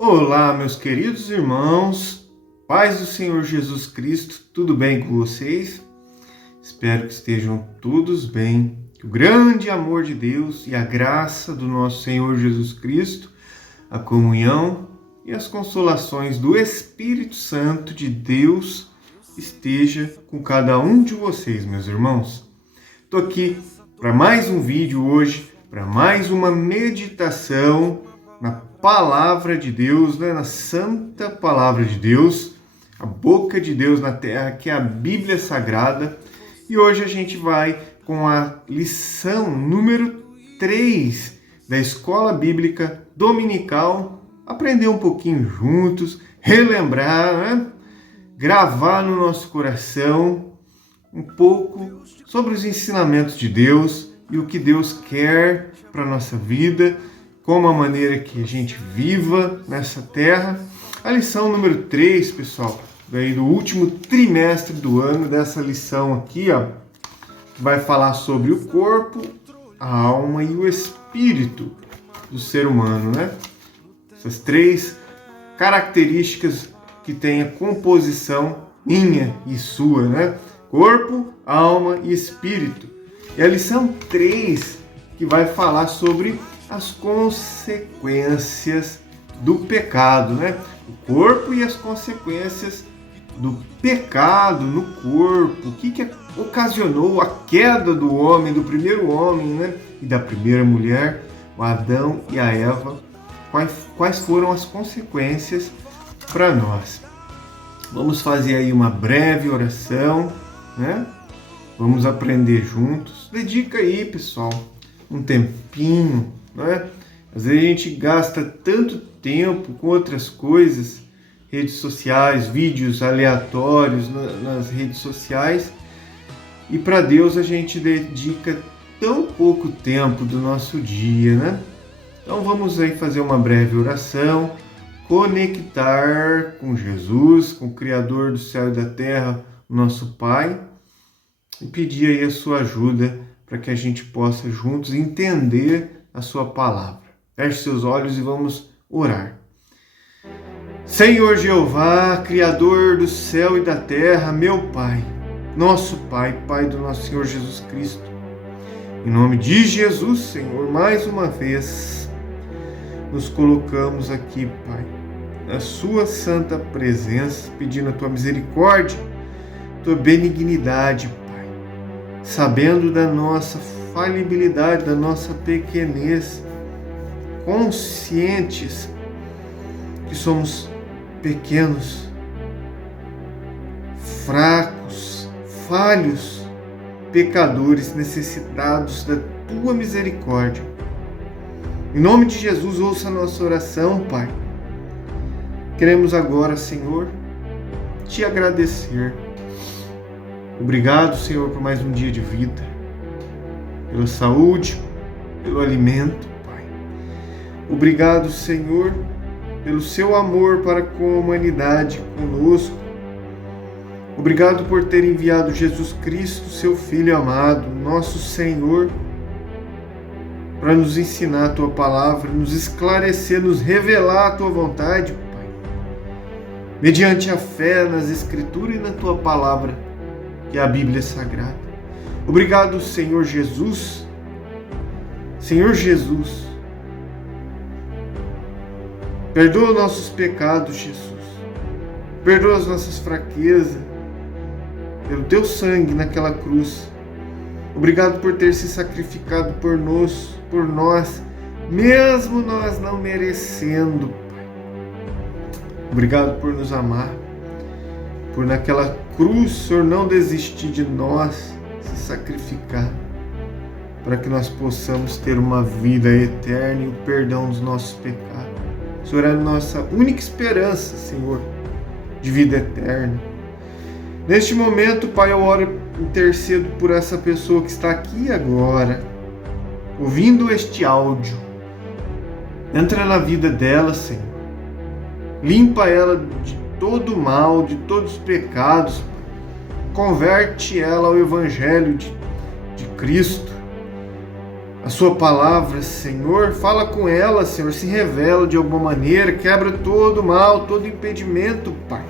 Olá, meus queridos irmãos, paz do Senhor Jesus Cristo, tudo bem com vocês? Espero que estejam todos bem. Que o grande amor de Deus e a graça do nosso Senhor Jesus Cristo, a comunhão e as consolações do Espírito Santo de Deus esteja com cada um de vocês, meus irmãos. Estou aqui para mais um vídeo hoje, para mais uma meditação na Palavra de Deus, na Santa Palavra de Deus, a boca de Deus na terra, que é a Bíblia Sagrada. E hoje a gente vai com a lição número 3 da Escola Bíblica Dominical, aprender um pouquinho juntos, relembrar, gravar no nosso coração um pouco sobre os ensinamentos de Deus e o que Deus quer para a nossa vida, como a maneira que a gente viva nessa terra. A lição número 3, pessoal, daí do último trimestre do ano, dessa lição aqui, vai falar sobre o corpo, a alma e o espírito do ser humano, né? Essas três características que tem a composição minha e sua, né? Corpo, alma e espírito. E a lição 3 que vai falar sobre as consequências do pecado, né? O corpo e as consequências do pecado no corpo. O que ocasionou a queda do homem, do primeiro homem, né? E da primeira mulher, o Adão e a Eva. Quais foram as consequências para nós? Vamos fazer aí uma breve oração, né? Vamos aprender juntos. Dedica aí, pessoal, um tempinho, né? Às vezes a gente gasta tanto tempo com outras coisas, redes sociais, vídeos aleatórios nas redes sociais, e para Deus a gente dedica tão pouco tempo do nosso dia, né? Então vamos aí fazer uma breve oração, conectar com Jesus, com o Criador do céu e da terra, o nosso Pai, e pedir aí a sua ajuda para que a gente possa juntos entender a sua palavra. Feche seus olhos e vamos orar. Senhor Jeová, Criador do céu e da terra, meu Pai, nosso Pai, Pai do nosso Senhor Jesus Cristo, em nome de Jesus, Senhor, mais uma vez, nos colocamos aqui, Pai, na sua santa presença, pedindo a tua misericórdia, tua benignidade, Pai, sabendo da nossa falibilidade, da nossa pequenez, conscientes que somos pequenos, fracos, falhos, pecadores, necessitados da tua misericórdia. Em nome de Jesus, ouça a nossa oração, Pai. Queremos agora, Senhor, te agradecer. Obrigado, Senhor, por mais um dia de vida, pela saúde, pelo alimento, Pai. Obrigado, Senhor, pelo seu amor para com a humanidade conosco. Obrigado por ter enviado Jesus Cristo, seu Filho amado, nosso Senhor, para nos ensinar a tua palavra, nos esclarecer, nos revelar a tua vontade, Pai, mediante a fé nas Escrituras e na tua palavra, que é a Bíblia Sagrada. Obrigado, Senhor Jesus. Senhor Jesus, perdoa nossos pecados, Jesus. Perdoa as nossas fraquezas, pelo teu sangue naquela cruz. Obrigado por ter se sacrificado por nós, mesmo nós não merecendo, Pai. Obrigado por nos amar, por naquela cruz, Senhor, não desistir de nós, se sacrificar, para que nós possamos ter uma vida eterna e o perdão dos nossos pecados. O Senhor é a nossa única esperança, Senhor, de vida eterna. Neste momento, Pai, eu oro, intercedo por essa pessoa que está aqui agora, ouvindo este áudio. Entra na vida dela, Senhor. Limpa ela de todo mal, de todos os pecados. Converte ela ao Evangelho de Cristo, a sua palavra, Senhor. Fala com ela, Senhor, se revela de alguma maneira, quebra todo mal, todo impedimento, Pai.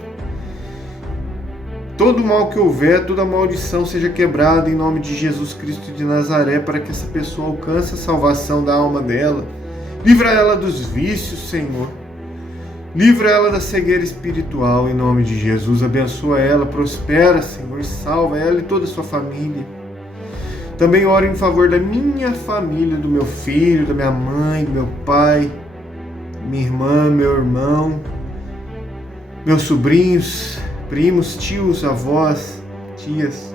Todo mal que houver, toda maldição seja quebrada em nome de Jesus Cristo de Nazaré, para que essa pessoa alcance a salvação da alma dela. Livra ela dos vícios, Senhor. Livra ela da cegueira espiritual em nome de Jesus. Abençoa ela, prospera, Senhor, e salva ela e toda a sua família. Também oro em favor da minha família, do meu filho, da minha mãe, do meu pai, minha irmã, meu irmão, meus sobrinhos, primos, tios, avós, tias.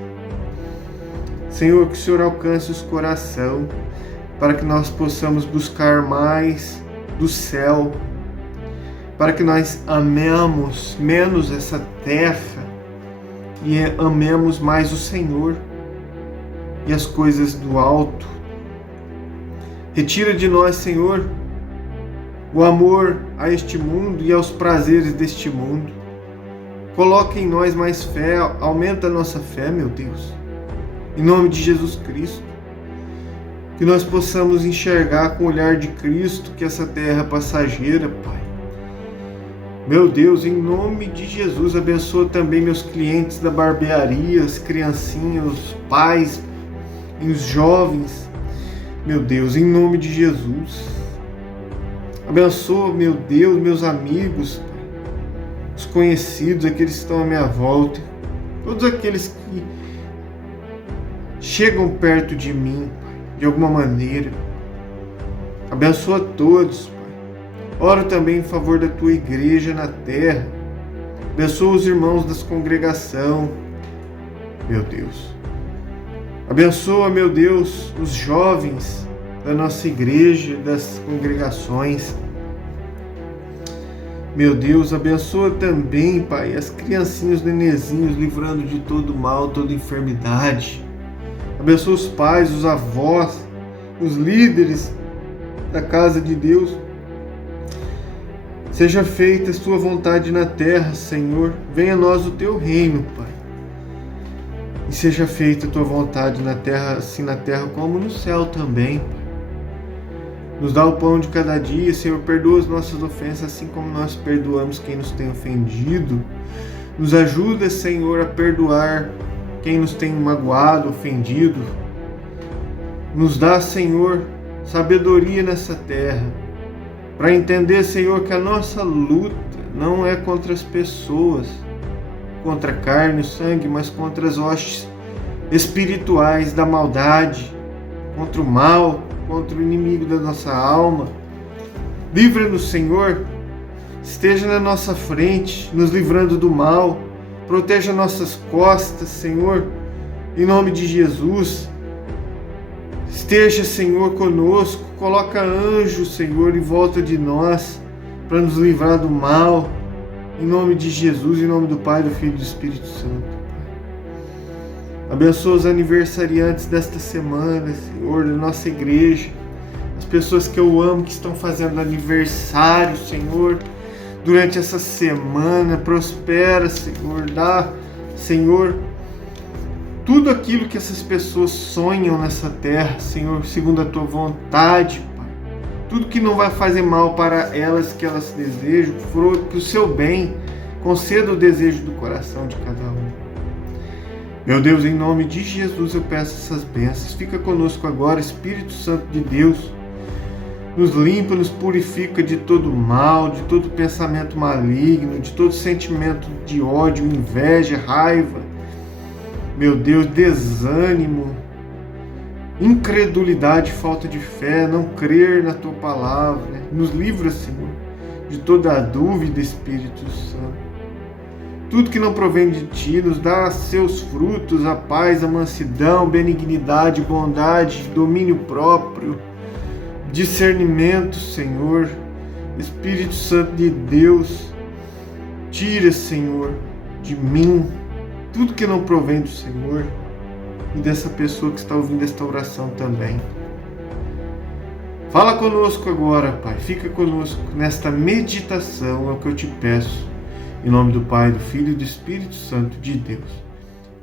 Senhor, que o Senhor alcance os corações para que nós possamos buscar mais do céu, para que nós amemos menos essa terra e amemos mais o Senhor e as coisas do alto. Retira de nós, Senhor, o amor a este mundo e aos prazeres deste mundo. Coloca em nós mais fé, aumenta a nossa fé, meu Deus. Em nome de Jesus Cristo. Que nós possamos enxergar com o olhar de Cristo que essa terra é passageira, Pai. Meu Deus, em nome de Jesus, abençoa também meus clientes da barbearia, as criancinhas, os pais, e os jovens. Meu Deus, em nome de Jesus. Abençoa, meu Deus, meus amigos, os conhecidos, aqueles que estão à minha volta, todos aqueles que chegam perto de mim, de alguma maneira. Abençoa todos, Pai. Oro também em favor da tua igreja na terra. Abençoa os irmãos das congregação, meu Deus. Abençoa, meu Deus, os jovens da nossa igreja, das congregações. Meu Deus, abençoa também, Pai, as criancinhas, os nenezinhos, livrando de todo mal, toda enfermidade. Abençoa os pais, os avós, os líderes da casa de Deus. Seja feita a tua vontade na terra, Senhor. Venha a nós o teu reino, Pai. E seja feita a tua vontade na terra, assim na terra como no céu também, Pai. Nos dá o pão de cada dia, Senhor. Perdoa as nossas ofensas, assim como nós perdoamos quem nos tem ofendido. Nos ajuda, Senhor, a perdoar quem nos tem magoado, ofendido. Nos dá, Senhor, sabedoria nessa terra, para entender, Senhor, que a nossa luta não é contra as pessoas, contra a carne e o sangue, mas contra as hostes espirituais da maldade, contra o mal, contra o inimigo da nossa alma. Livra-nos, Senhor, esteja na nossa frente, nos livrando do mal. Proteja nossas costas, Senhor, em nome de Jesus. Esteja, Senhor, conosco. Coloca anjos, Senhor, em volta de nós, para nos livrar do mal. Em nome de Jesus, em nome do Pai, do Filho e do Espírito Santo. Abençoa os aniversariantes desta semana, Senhor, da nossa igreja. As pessoas que eu amo, que estão fazendo aniversário, Senhor, durante essa semana. Prospera, Senhor. Dá, Senhor, tudo aquilo que essas pessoas sonham nessa terra, Senhor, segundo a tua vontade, Pai. Tudo que não vai fazer mal para elas, que elas desejam, para o seu bem. Conceda o desejo do coração de cada um. Meu Deus, em nome de Jesus eu peço essas bênçãos. Fica conosco agora, Espírito Santo de Deus. Nos limpa, nos purifica de todo mal, de todo pensamento maligno, de todo sentimento de ódio, inveja, raiva. Meu Deus, desânimo, incredulidade, falta de fé, não crer na tua palavra. Nos livra, Senhor, de toda a dúvida, Espírito Santo. Tudo que não provém de ti, nos dá seus frutos, a paz, a mansidão, benignidade, bondade, domínio próprio, discernimento, Senhor. Espírito Santo de Deus, tira, Senhor, de mim tudo que não provém do Senhor e dessa pessoa que está ouvindo esta oração também. Fala conosco agora, Pai. Fica conosco nesta meditação, é o que eu te peço. Em nome do Pai, do Filho e do Espírito Santo de Deus.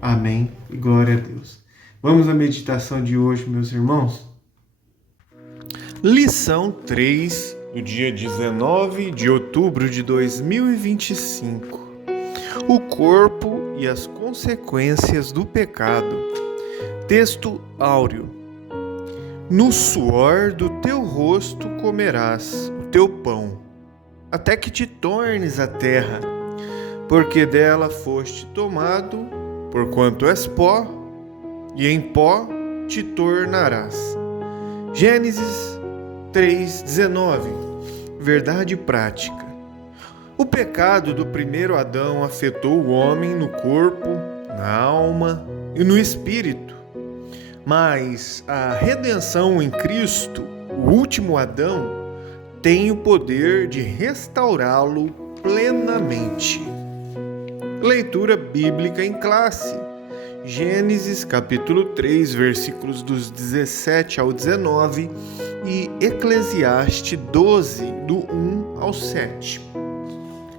Amém e glória a Deus. Vamos à meditação de hoje, meus irmãos? Lição 3, do dia 19 de outubro de 2025. O corpo e as consequências do pecado. Texto áureo. No suor do teu rosto comerás o teu pão, até que te tornes a terra, porque dela foste tomado, porquanto és pó, e em pó te tornarás. Gênesis 3:19. Verdade prática. O pecado do primeiro Adão afetou o homem no corpo, na alma e no espírito. Mas a redenção em Cristo, o último Adão, tem o poder de restaurá-lo plenamente. Leitura bíblica em classe. Gênesis capítulo 3, versículos dos 17 ao 19 e Eclesiastes 12, do 1 ao 7.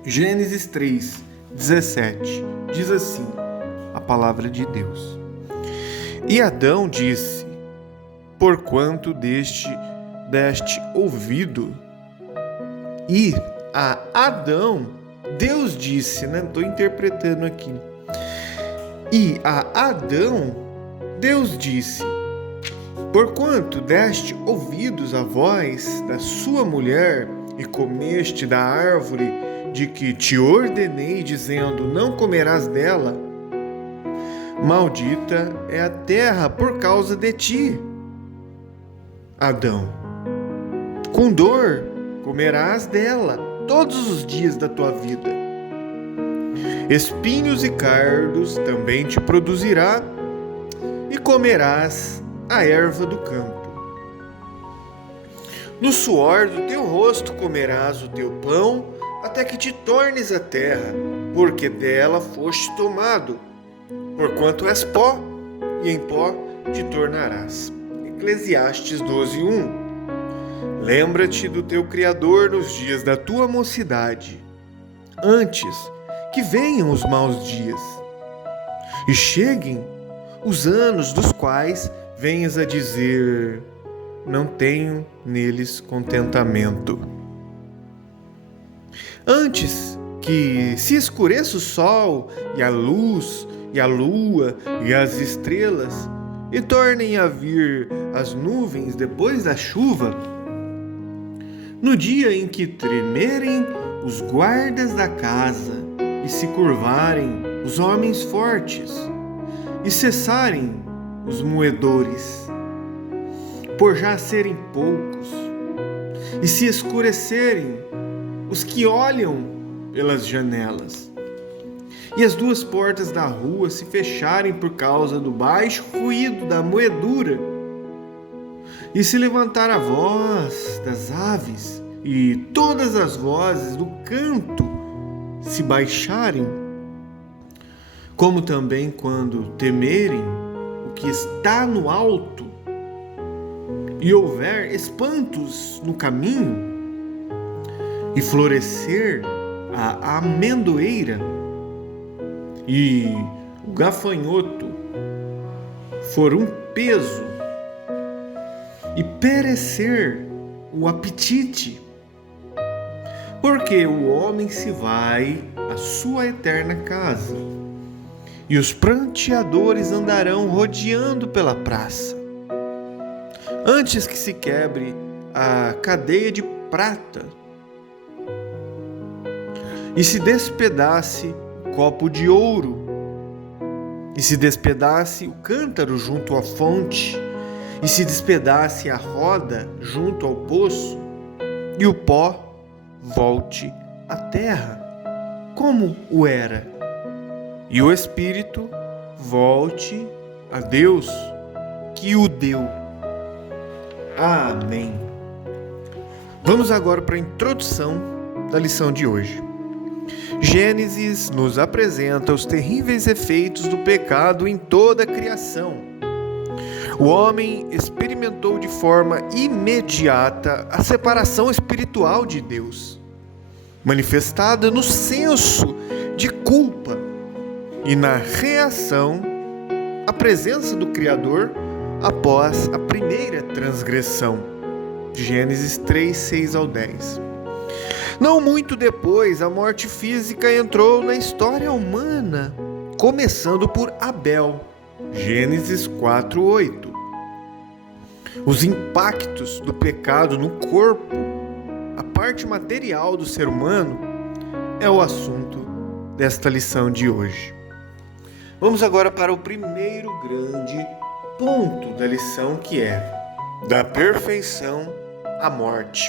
Gênesis 3, 17, diz assim a palavra de Deus. E Adão disse, porquanto deste ouvido. E a Adão, Deus disse, estou interpretando aqui. E a Adão, Deus disse, porquanto deste ouvidos à voz da sua mulher e comeste da árvore de que te ordenei, dizendo, não comerás dela, maldita é a terra por causa de ti, Adão. Com dor comerás dela todos os dias da tua vida. Espinhos e cardos também te produzirá, e comerás a erva do campo. No suor do teu rosto comerás o teu pão, até que te tornes a terra, porque dela foste tomado, porquanto és pó, e em pó te tornarás. Eclesiastes 12:1. Lembra-te do teu Criador nos dias da tua mocidade, antes que venham os maus dias, e cheguem os anos dos quais venhas a dizer, não tenho neles contentamento. Antes que se escureça o sol, e a luz, e a lua, e as estrelas, e tornem a vir as nuvens depois da chuva, no dia em que tremerem os guardas da casa, e se curvarem os homens fortes, e cessarem os moedores, por já serem poucos, e se escurecerem os que olham pelas janelas, e as duas portas da rua se fecharem por causa do baixo ruído da moedura, e se levantar a voz das aves, e todas as vozes do canto se baixarem, como também quando temerem o que está no alto, e houver espantos no caminho, e florescer a amendoeira, e o gafanhoto for um peso, e perecer o apetite, porque o homem se vai à sua eterna casa, e os pranteadores andarão rodeando pela praça, antes que se quebre a cadeia de prata, e se despedace o copo de ouro, e se despedace o cântaro junto à fonte, e se despedace a roda junto ao poço, e o pó volte à terra, como o era, e o espírito volte a Deus, que o deu. Amém. Vamos agora para a introdução da lição de hoje. Gênesis nos apresenta os terríveis efeitos do pecado em toda a criação. O homem experimentou de forma imediata a separação espiritual de Deus, manifestada no senso de culpa e na reação à presença do Criador após a primeira transgressão. Gênesis 3, 6 ao 10. Não muito depois, a morte física entrou na história humana, começando por Abel. Gênesis 4, 8. Os impactos do pecado no corpo, a parte material do ser humano, é o assunto desta lição de hoje. Vamos agora para o primeiro grande ponto da lição, que é da perfeição à morte.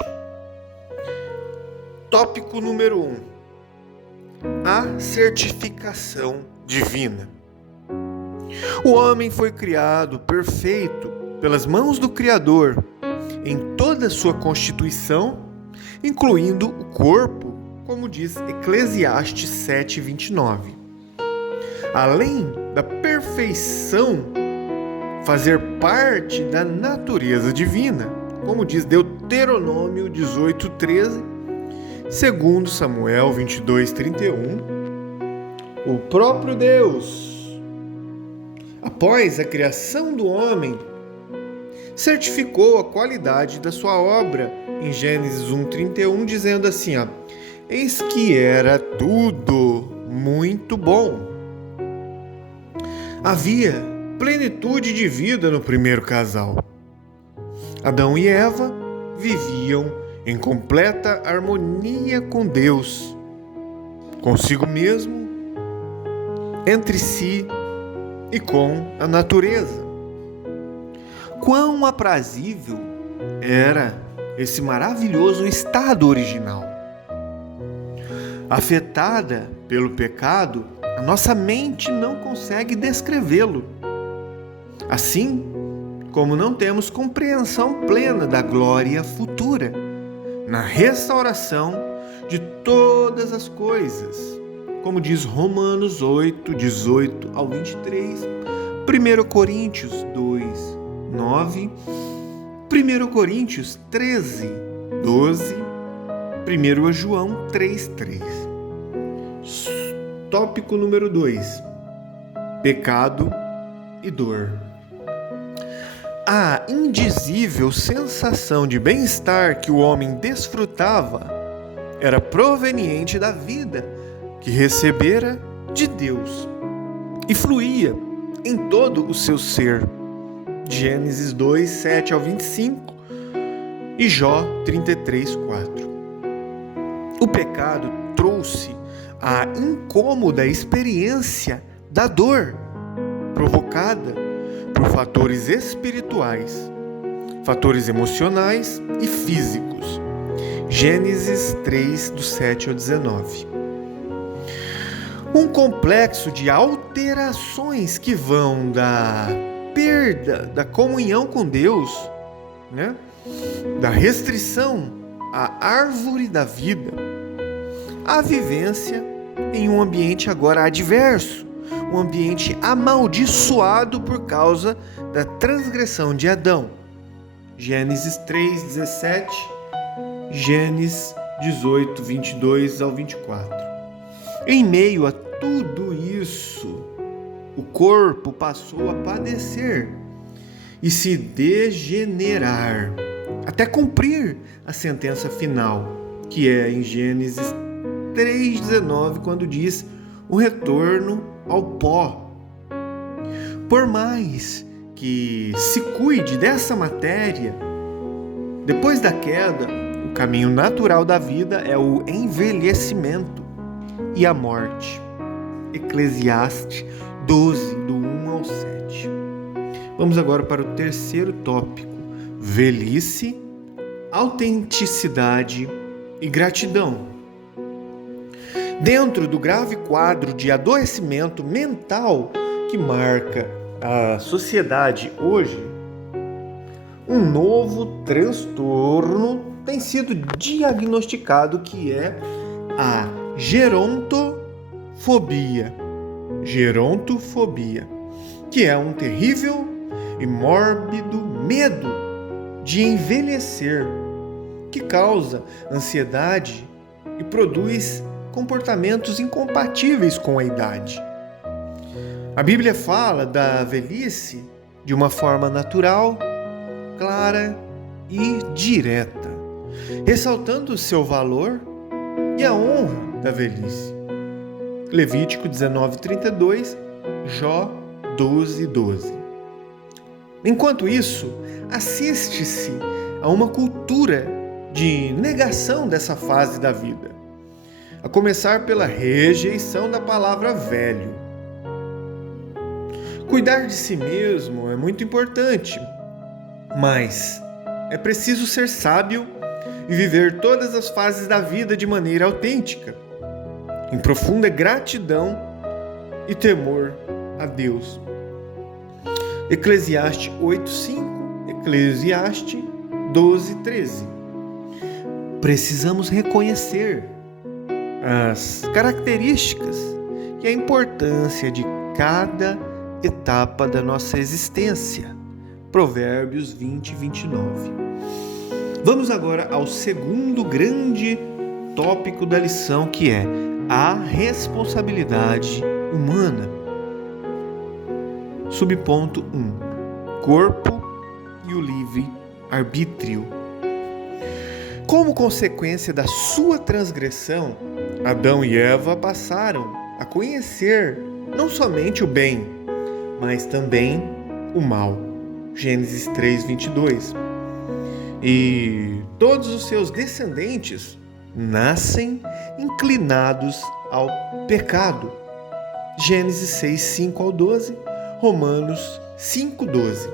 Tópico número 1. A certificação divina. O homem foi criado perfeito pelas mãos do Criador em toda a sua constituição, incluindo o corpo, como diz Eclesiastes 7:29. Além da perfeição fazer parte da natureza divina, como diz Deuteronômio 18:13, segundo Samuel 22:31, o próprio Deus, após a criação do homem, certificou a qualidade da sua obra em Gênesis 1:31, dizendo assim: eis que era tudo muito bom. Havia plenitude de vida no primeiro casal. Adão e Eva viviam em completa harmonia com Deus, consigo mesmo, entre si e com a natureza. Quão aprazível era esse maravilhoso estado original. Afetada pelo pecado, a nossa mente não consegue descrevê-lo. Assim como não temos compreensão plena da glória futura, na restauração de todas as coisas, como diz Romanos 8, 18 ao 23, 1 Coríntios 2, 9, 1 Coríntios 13, 12, 1 João 3, 3. Tópico número 2. Pecado e dor. A indizível sensação de bem-estar que o homem desfrutava era proveniente da vida que recebera de Deus e fluía em todo o seu ser. Gênesis 2, 7 ao 25 e Jó 33, 4. O pecado trouxe a incômoda experiência da dor provocada por fatores espirituais, fatores emocionais e físicos. Gênesis 3, do 7 ao 19. Um complexo de alterações que vão da perda da comunhão com Deus, da restrição à árvore da vida, à vivência em um ambiente agora adverso, um ambiente amaldiçoado por causa da transgressão de Adão. Gênesis 3, 17, Gênesis 18, 22 ao 24. Em meio a tudo isso, o corpo passou a padecer e se degenerar, até cumprir a sentença final, que é em Gênesis 3,19, quando diz o retorno ao pó. Por mais que se cuide dessa matéria, depois da queda, o caminho natural da vida é o envelhecimento e a morte. Eclesiastes 12, do 1 ao 7. Vamos agora para o terceiro tópico: velhice, autenticidade e gratidão. Dentro do grave quadro de adoecimento mental que marca a sociedade hoje, um novo transtorno tem sido diagnosticado, que é a gerontofobia. Gerontofobia, que é um terrível e mórbido medo de envelhecer, que causa ansiedade e produz comportamentos incompatíveis com a idade. A Bíblia fala da velhice de uma forma natural, clara e direta, ressaltando o seu valor e a honra da velhice. Levítico 19:32, Jó 12:12. Enquanto isso, assiste-se a uma cultura de negação dessa fase da vida, a começar pela rejeição da palavra velho. Cuidar de si mesmo é muito importante, mas é preciso ser sábio e viver todas as fases da vida de maneira autêntica, em profunda gratidão e temor a Deus. Eclesiastes 8:5, Eclesiastes 12:13. Precisamos reconhecer as características e a importância de cada etapa da nossa existência. Provérbios 20:29. Vamos agora ao segundo grande tópico da lição, que é a responsabilidade humana. Subponto 1. Corpo e o livre-arbítrio. Como consequência da sua transgressão, Adão e Eva passaram a conhecer não somente o bem, mas também o mal. Gênesis 3:22. E todos os seus descendentes nascem inclinados ao pecado. Gênesis 6:5-12, Romanos 5:12.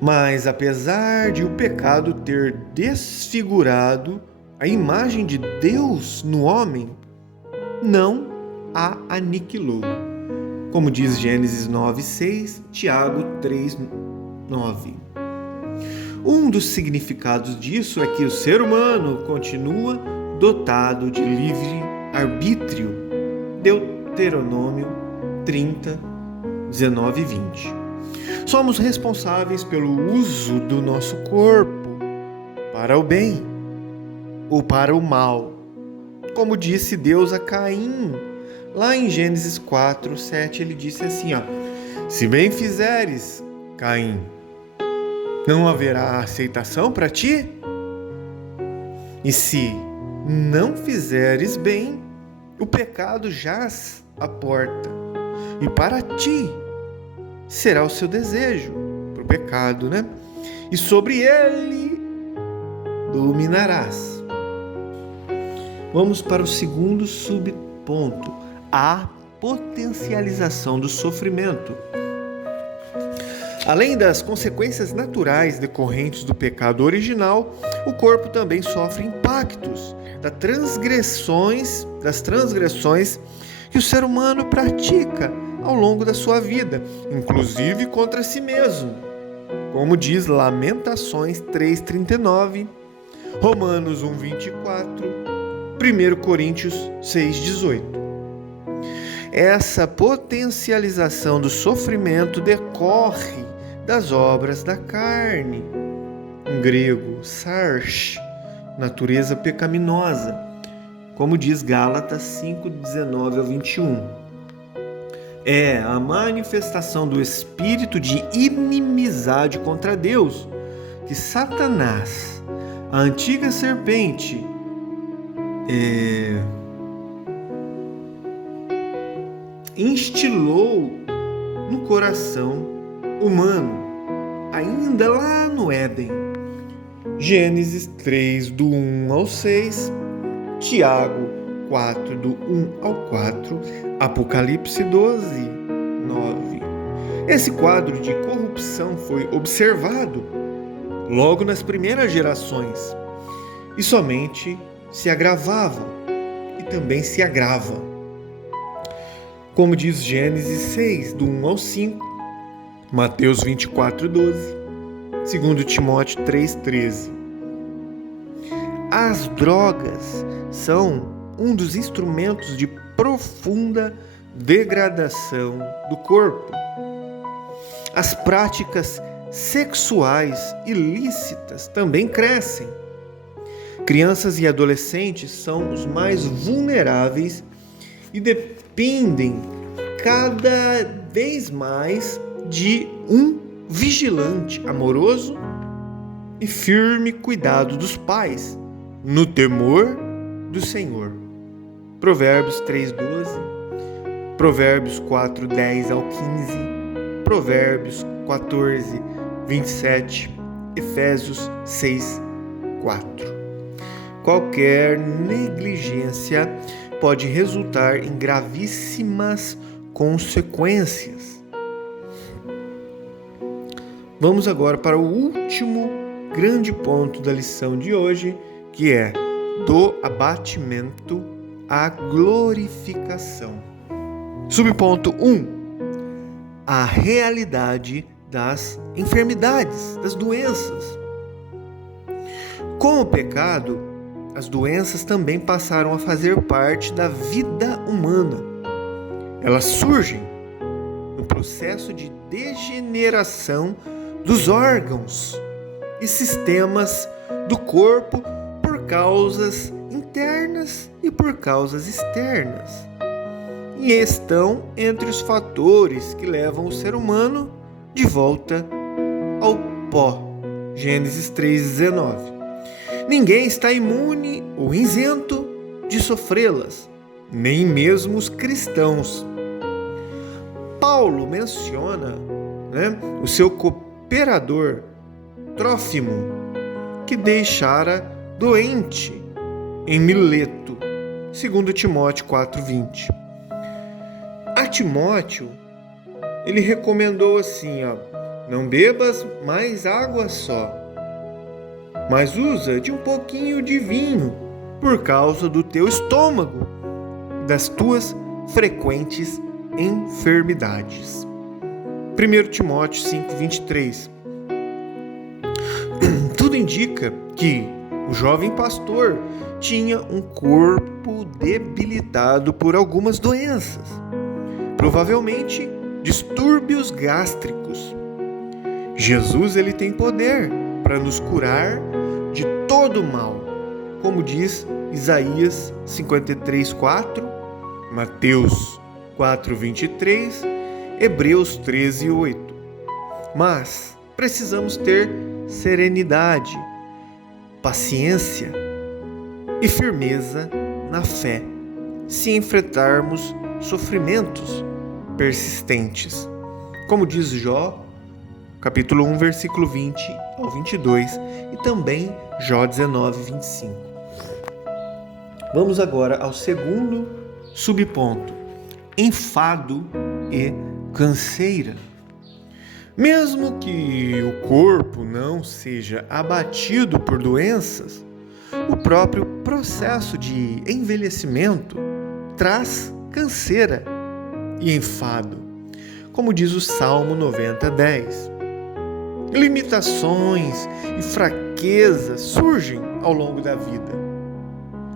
Mas apesar de o pecado ter desfigurado a imagem de Deus no homem, não a aniquilou. Como diz Gênesis 9:6, Tiago 3:9. Um dos significados disso é que o ser humano continua dotado de livre-arbítrio. Deuteronômio 30:19 e 20. Somos responsáveis pelo uso do nosso corpo para o bem ou para o mal. Como disse Deus a Caim, lá em Gênesis 4:7, ele disse assim, se bem fizeres, Caim, não haverá aceitação para ti? E se não fizeres bem, o pecado jaz à porta, e para ti será o seu desejo, para o pecado, né? E sobre ele dominarás. Vamos para o segundo subponto, a potencialização do sofrimento. Além das consequências naturais decorrentes do pecado original, o corpo também sofre impactos das transgressões que o ser humano pratica ao longo da sua vida, inclusive contra si mesmo, como diz Lamentações 3:39, Romanos 1:24, 1 Coríntios 6:18. Essa potencialização do sofrimento decorre das obras da carne, em grego, sarx, natureza pecaminosa, como diz Gálatas 5:19-21. É a manifestação do espírito de inimizade contra Deus que Satanás, a antiga serpente, instilou no coração humano, ainda lá no Éden. Gênesis 3, do 1 ao 6, Tiago 4, do 1 ao 4, Apocalipse 12, 9. Esse quadro de corrupção foi observado logo nas primeiras gerações e somente se agravava e também se agrava. Como diz Gênesis 6, do 1 ao 5, Mateus 24:12, 2 Timóteo 3:13. As drogas são um dos instrumentos de profunda degradação do corpo. As práticas sexuais ilícitas também crescem. Crianças e adolescentes são os mais vulneráveis e dependem cada vez mais de um vigilante amoroso e firme cuidado dos pais, no temor do Senhor. Provérbios 3:12, Provérbios 4:10 ao 15, Provérbios 14:27, Efésios 6:4. Qualquer negligência pode resultar em gravíssimas consequências. Vamos agora para o último grande ponto da lição de hoje, que é do abatimento à glorificação. Subponto 1. A realidade das enfermidades, das doenças. Com o pecado, as doenças também passaram a fazer parte da vida humana. Elas surgem no processo de degeneração dos órgãos e sistemas do corpo por causas internas e por causas externas. E estão entre os fatores que levam o ser humano de volta ao pó. Gênesis 3:19. Ninguém está imune ou isento de sofrê-las, nem mesmo os cristãos. Paulo menciona, o seu cooperador Trófimo, que deixara doente em Mileto, 2 Timóteo 4:20. A Timóteo, ele recomendou assim, não bebas mais água só, mas usa de um pouquinho de vinho por causa do teu estômago, das tuas frequentes enfermidades. 1 Timóteo 5:23. Tudo indica que o jovem pastor tinha um corpo debilitado por algumas doenças, provavelmente distúrbios gástricos. Jesus, ele tem poder para nos curar de todo mal, como diz Isaías 53:4, Mateus 4:23, Hebreus 13:8. Mas precisamos ter serenidade, paciência e firmeza na fé, se enfrentarmos sofrimentos persistentes, como diz Jó, capítulo 1, versículo 20 ao 22, e também Jó 19:25. Vamos agora ao segundo subponto: enfado e canseira. Mesmo que o corpo não seja abatido por doenças, o próprio processo de envelhecimento traz canseira e enfado, como diz o Salmo 90:10. Limitações e fraquezas surgem ao longo da vida,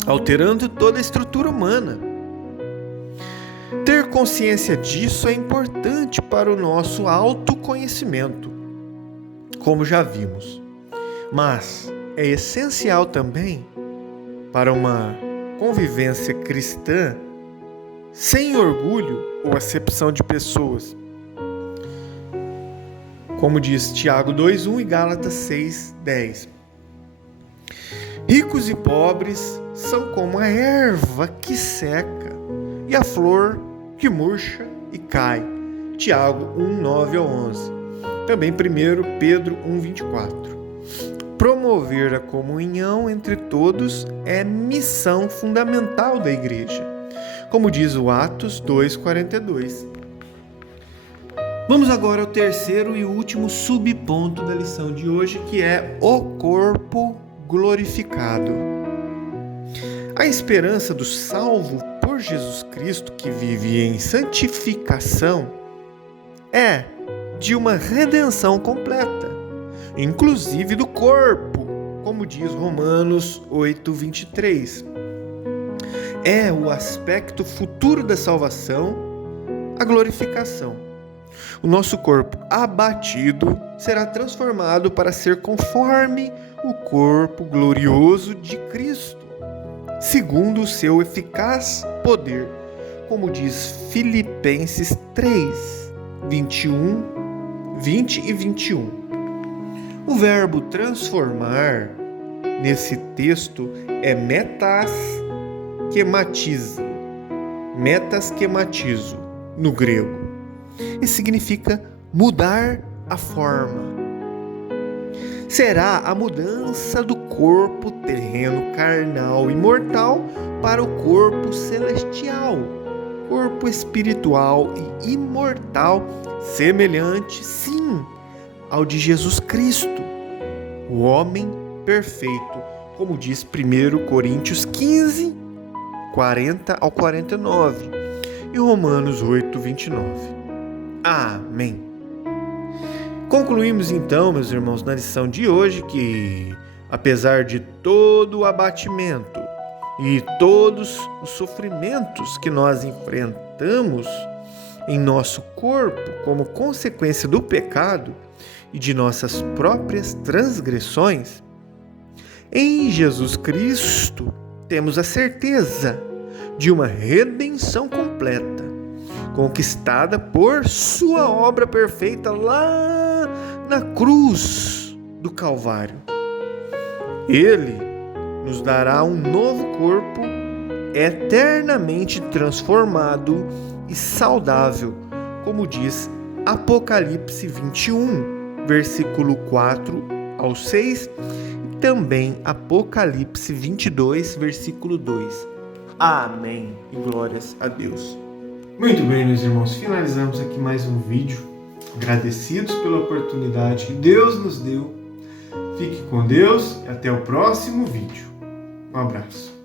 alterando toda a estrutura humana. Ter consciência disso é importante para o nosso autoconhecimento, como já vimos, mas é essencial também para uma convivência cristã sem orgulho ou acepção de pessoas, como diz Tiago 2:1 e Gálatas 6:10. Ricos e pobres são como a erva que seca e a flor que murcha e cai. Tiago 1:9-11. Também 1 Pedro 1:24. Promover a comunhão entre todos é missão fundamental da igreja, como diz o Atos 2:42. Vamos agora ao terceiro e último subponto da lição de hoje, que é o corpo glorificado. A esperança do salvo por Jesus Cristo, que vive em santificação, é de uma redenção completa, inclusive do corpo, como diz Romanos 8:23. É o aspecto futuro da salvação, a glorificação. O nosso corpo abatido será transformado para ser conforme o corpo glorioso de Cristo, segundo o seu eficaz poder, como diz Filipenses 3:20 e 21. O verbo transformar nesse texto é metaschematizo no grego, e significa mudar a forma. Será a mudança do corpo terreno carnal e mortal para o corpo celestial, corpo espiritual e imortal, semelhante, sim, ao de Jesus Cristo, o homem perfeito, como diz 1 Coríntios 15, 40 ao 49 e Romanos 8, 29. Amém. Concluímos então, meus irmãos, na lição de hoje que, apesar de todo o abatimento e todos os sofrimentos que nós enfrentamos em nosso corpo como consequência do pecado e de nossas próprias transgressões, em Jesus Cristo temos a certeza de uma redenção completa, conquistada por sua obra perfeita lá na cruz do Calvário. Ele nos dará um novo corpo eternamente transformado e saudável, como diz Apocalipse 21, versículo 4 ao 6, e também Apocalipse 22, versículo 2. Amém e glórias a Deus. Muito bem, meus irmãos, finalizamos aqui mais um vídeo. Agradecidos pela oportunidade que Deus nos deu. Fique com Deus e até o próximo vídeo. Um abraço.